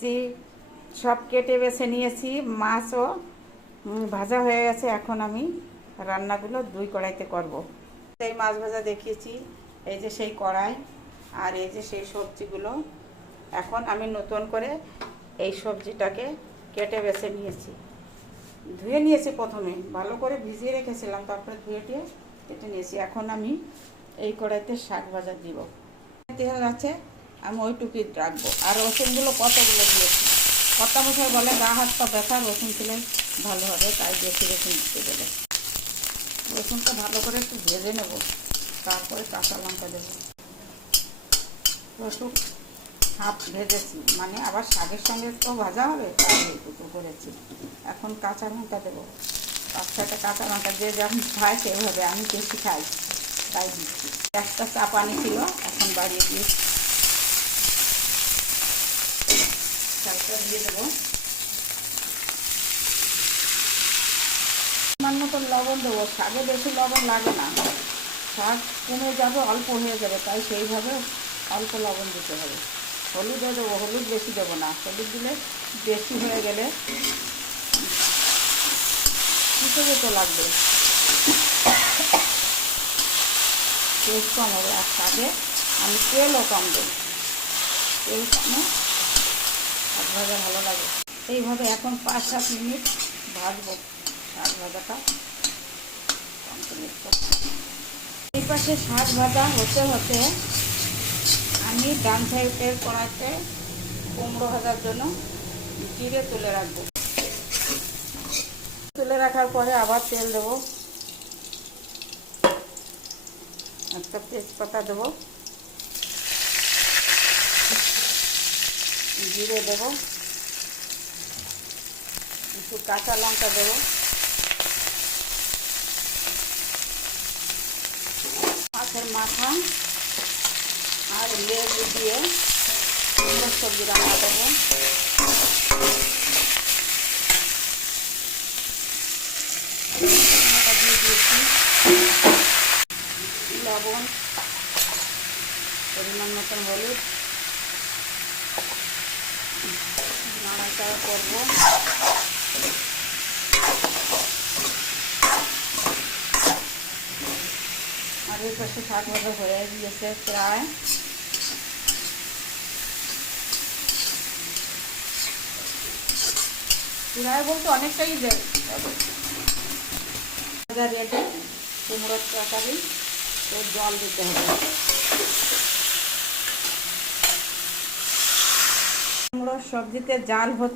সবজি সব কেটে বেছে নিয়েছি, মাছও ভাজা হয়ে গেছে। এখন আমি রান্নাগুলো দুই কড়াইতে করব। এই মাছ ভাজা দেখিয়েছি, এই যে সেই কড়াই, আর এই যে সেই সবজিগুলো। এখন আমি নতুন করে এই সবজিটাকে কেটে বেছে নিয়েছি, ধুয়ে নিয়েছি। প্রথমে ভালো করে ভিজিয়ে রেখেছিলাম, তারপরে ধুয়ে টুয়ে কেটে নিয়েছি। এখন আমি এই কড়াইতে শাক ভাজা দিব। তেল আছে, আমি ওইটুকুই রাখবো। আর রসুনগুলো কতগুলো দিয়েছি, কর্তা মশাই বলে গা হাত পা ব্যথা, রসুন খেলে ভালো হবে, তাই বেশি রসুন দিতে দেবে। রসুনটা ভালো করে একটু ভেজে নেব, তারপরে কাঁচা লঙ্কা দেবো। রসুন হাফ ভেজেছি, মানে আবার শাকের সঙ্গে তো ভাজা হবে, তাই এইটুকু করেছি। এখন কাঁচা লঙ্কা দেবো, 5-6টা কাঁচা লঙ্কা, যে যেমন খায় সেভাবে, আমি বেশি খাই তাই দিচ্ছি। একটা চা পানি ছিল, এখন বাড়িয়ে দিয়েছি। চালটা দিয়ে দেবো, আমার মতন লবণ দেবো। শাকে বেশি লবণ লাগে না, শাক কমে যাবে, অল্প হয়ে যাবে, তাই সেইভাবে অল্প লবণ দিতে হবে। হলুদও দেবো, হলুদ বেশি দেবো না, হলুদ দিলে বেশি হয়ে গেলে কিছু লাগবে, টেস্ট কম হবে। আর শাকে আমি তেলও কম দেবো, তেল কমে শাক ভাজা ভালো লাগে। এইভাবে এখন 5-7 মিনিট ভাজবো, শাক ভাজাটা কমপ্লিট করবো। এই পাশে শাক ভাজা হতে হতে আমি ডান সাইডের কড়াইতে কুমড়ো ভাজার জন্য জিরে তুলে রাখবো। তুলে রাখার পরে আবার তেল দেবো, একটা তেজপাতা দেবো, জিরে দেবো, একটু কাঁচা লঙ্কা দেবো, মাছের মাথা আর লেবু দিয়ে সবজি রান্না দেবো। দিয়ে দিয়েছি লবণ, পরিমাণ মতন হলুদ, নাড়াচাড়া করবো। আর এই পাশে শাক ভাজা হয়ে গিয়েছে প্রায়। প্রায় বলতে অনেকটাই দেয়। ভাজা রেডি, কুমড়োর তরকারি, তো জল দিতে হবে। কুমড়োর সবজিতে জাল হচ্ছে।